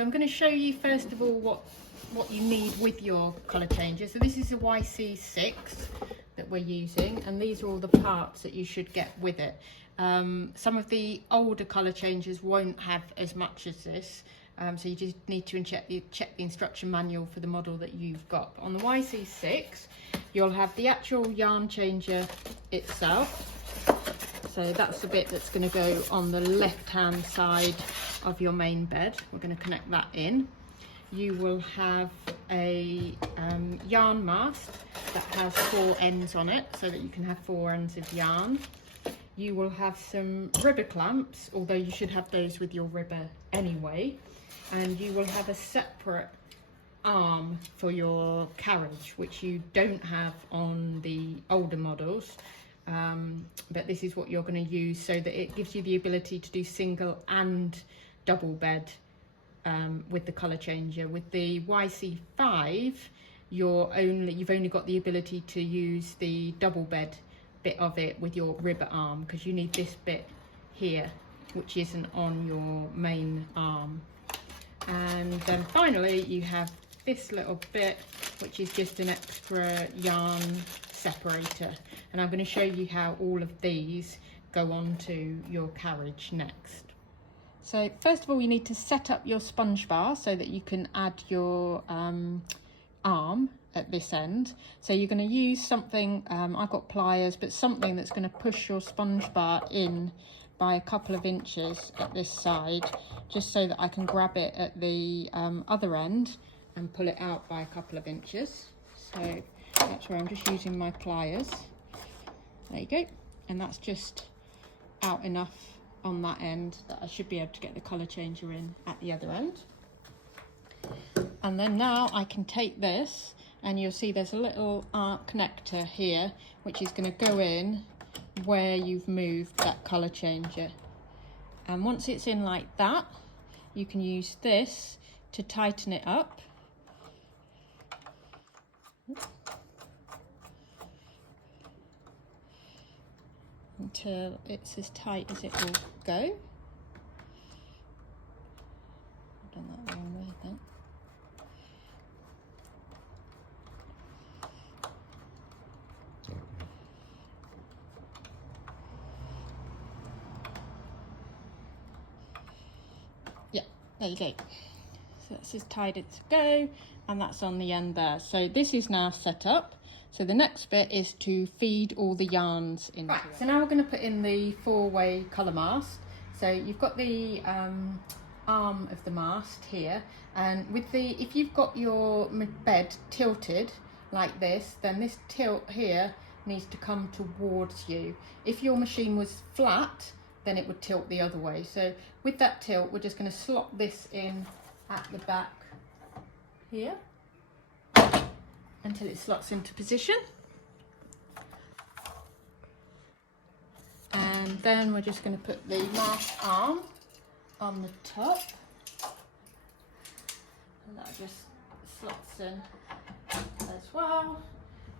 So I'm going to show you first of all what you need with your colour changer. So this is a YC6 that we're using, and these are all the parts that you should get with it. Some of the older colour changers won't have as much as this, so you just need to check the instruction manual for the model that you've got. On the YC6 you'll have the actual yarn changer itself. So that's the bit that's going to go on the left hand side of your main bed. We're going to connect that in. You will have a yarn mast that has 4 ends on it, so that you can have 4 ends of yarn. You will have some ribber clamps, although you should have those with your ribber anyway. And you will have a separate arm for your carriage, which you don't have on the older models. But this is what you're going to use, so that it gives you the ability to do single and double bed with the colour changer. With the YC5 you've only got the ability to use the double bed bit of it with your ribber arm, because you need this bit here which isn't on your main arm. And then finally you have this little bit, which is just an extra yarn separator, and I'm going to show you how all of these go onto your carriage next. So first of all, you need to set up your sponge bar so that you can add your arm at this end. So you're going to use something, I've got pliers, but something that's going to push your sponge bar in by a couple of inches at this side, just so that I can grab it at the other end and pull it out by a couple of inches. So that's where I'm just using my pliers. There you go. And that's just out enough on that end that I should be able to get the colour changer in at the other end. And then now I can take this, and you'll see there's a little connector here which is going to go in where you've moved that colour changer. And once it's in like that, you can use this to tighten it up. Until it's as tight as it will go. I've done that the wrong way then. Yeah, there you go. So that's as tight as it go, and that's on the end there. So this is now set up. So the next bit is to feed all the yarns into it. So now we're going to put in the 4-way colour mast. So you've got the arm of the mast here, and with the, if you've got your bed tilted like this, then this tilt here needs to come towards you. If your machine was flat, then it would tilt the other way. So with that tilt, we're just going to slot this in at the back here until it slots into position, and then we're just going to put the mast arm on the top, and that just slots in as well.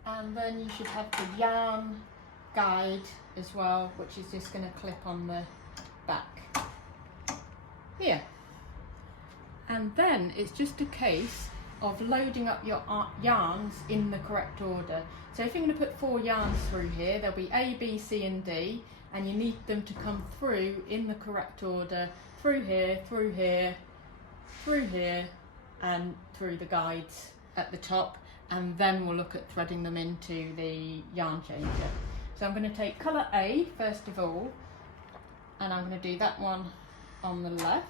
And then you should have the yarn guide as well, which is just going to clip on the back here. And then it's just a case of loading up your yarns in the correct order. So if you're going to put 4 yarns through here, there'll be A, B, C and D, and you need them to come through in the correct order, through here, through here, through here, and through the guides at the top, and then we'll look at threading them into the yarn changer. So I'm going to take colour A first of all, and I'm going to do that one on the left.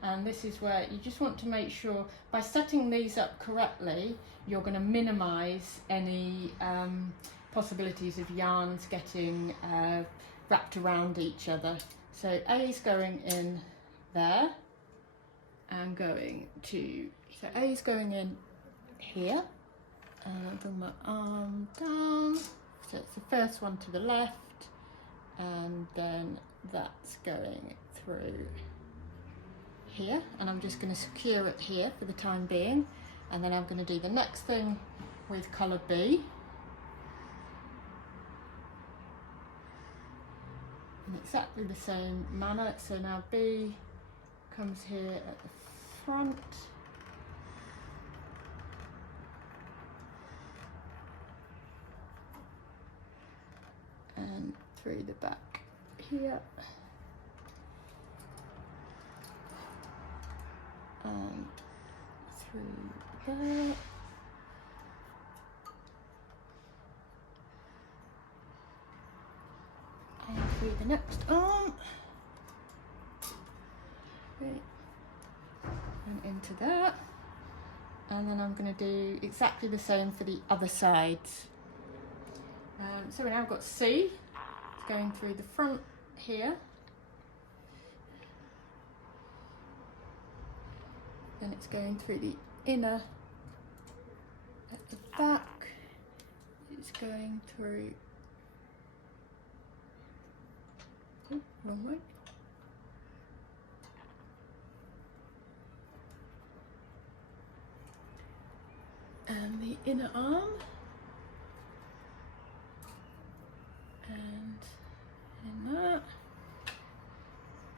And this is where you just want to make sure, by setting these up correctly, you're going to minimise any possibilities of yarns getting wrapped around each other. So A is going in there, and going to, so A is going in here, and bring my arm down, so it's the first one to the left, and then that's going through here, and I'm just going to secure it here for the time being, and then I'm going to do the next thing with colour B, in exactly the same manner. So now B comes here at the front. And through the back here. And through there. And through the next arm. Okay. And into that. And then I'm going to do exactly the same for the other sides. So we now got C. It's going through the front here. Then it's going through the inner at the back. It's going through, oh, wrong way. And the inner arm. And in that.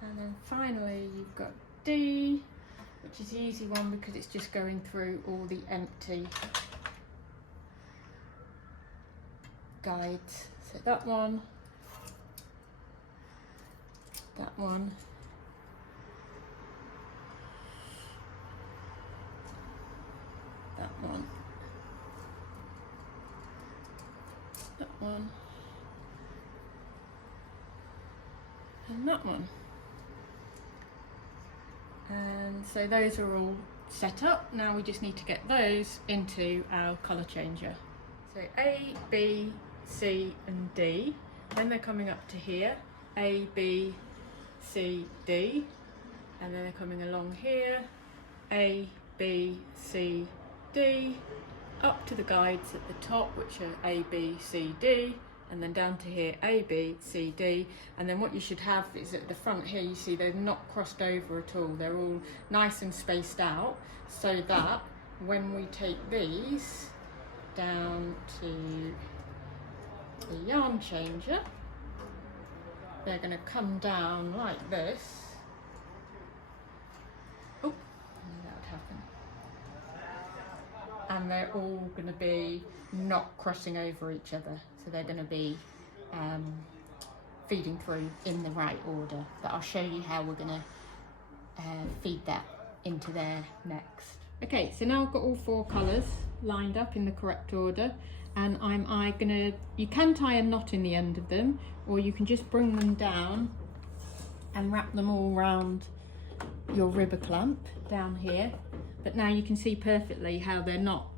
And then finally you've got D, which is the easy one because it's just going through all the empty guides. So that one, that one, that one, that one, and that one. And so those are all set up. Now we just need to get those into our colour changer. So A, B, C and D. Then they're coming up to here. A, B, C, D. And then they're coming along here. A, B, C, D. Up to the guides at the top, which are A, B, C, D. And then down to here, A, B, C, D. And then what you should have is at the front here, you see they're not crossed over at all. They're all nice and spaced out so that when we take these down to the yarn changer, they're going to come down like this. Oh, that would happen. And they're all going to be not crossing over each other. So they're going to be feeding through in the right order. But I'll show you how we're going to feed that into there next. Okay, so now I've got all four colours lined up in the correct order, and you can tie a knot in the end of them, or you can just bring them down and wrap them all around your ribber clamp down here. But now you can see perfectly how they're not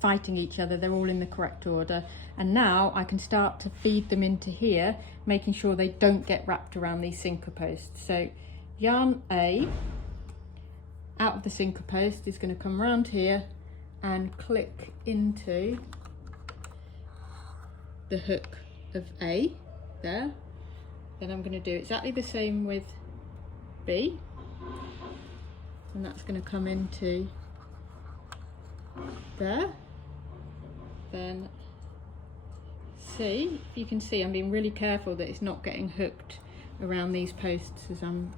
fighting each other, they're all in the correct order. And now I can start to feed them into here, making sure they don't get wrapped around these sinker posts. So yarn A out of the sinker post is going to come around here and click into the hook of A there. Then I'm going to do exactly the same with B, and that's going to come into there. Then C, if you can see, I'm being really careful that it's not getting hooked around these posts as I'm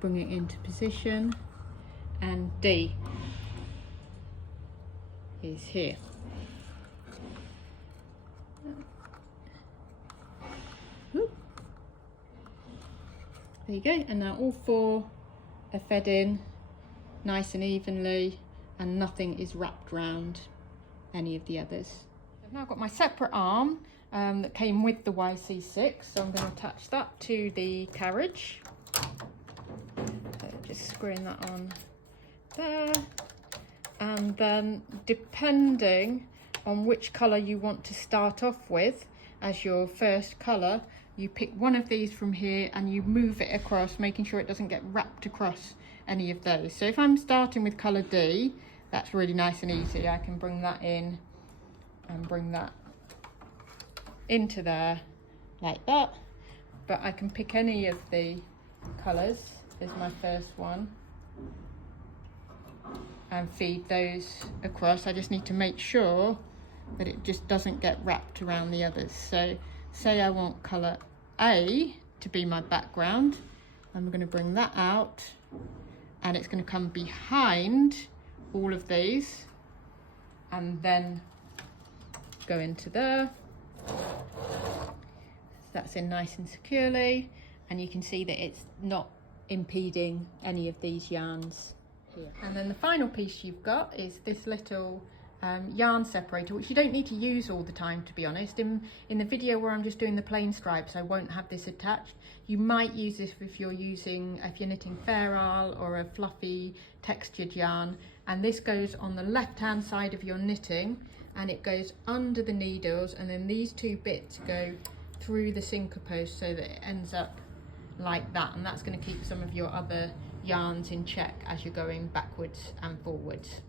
bringing it into position. And D is here. Ooh. There you go, and now all four are fed in nice and evenly, and nothing is wrapped around any of the others. I've now got my separate arm that came with the YC6, so I'm going to attach that to the carriage. So just screwing that on there, and then depending on which colour you want to start off with as your first colour, you pick one of these from here and you move it across, making sure it doesn't get wrapped across any of those. So if I'm starting with colour D, that's really nice and easy. I can bring that in and bring that into there like that, but I can pick any of the colours as my first one and feed those across. I just need to make sure that it just doesn't get wrapped around the others. So say I want colour A to be my background, I'm going to bring that out and it's going to come behind all of these and then go into there. So that's in nice and securely, and you can see that it's not impeding any of these yarns here. And then the final piece you've got is this little yarn separator, which you don't need to use all the time, to be honest. In the video where I'm just doing the plain stripes, I won't have this attached. You might use this if you're knitting Fair Isle or a fluffy textured yarn, and this goes on the left hand side of your knitting, and it goes under the needles, and then these two bits go through the sinker post so that it ends up like that, and that's going to keep some of your other yarns in check as you're going backwards and forwards.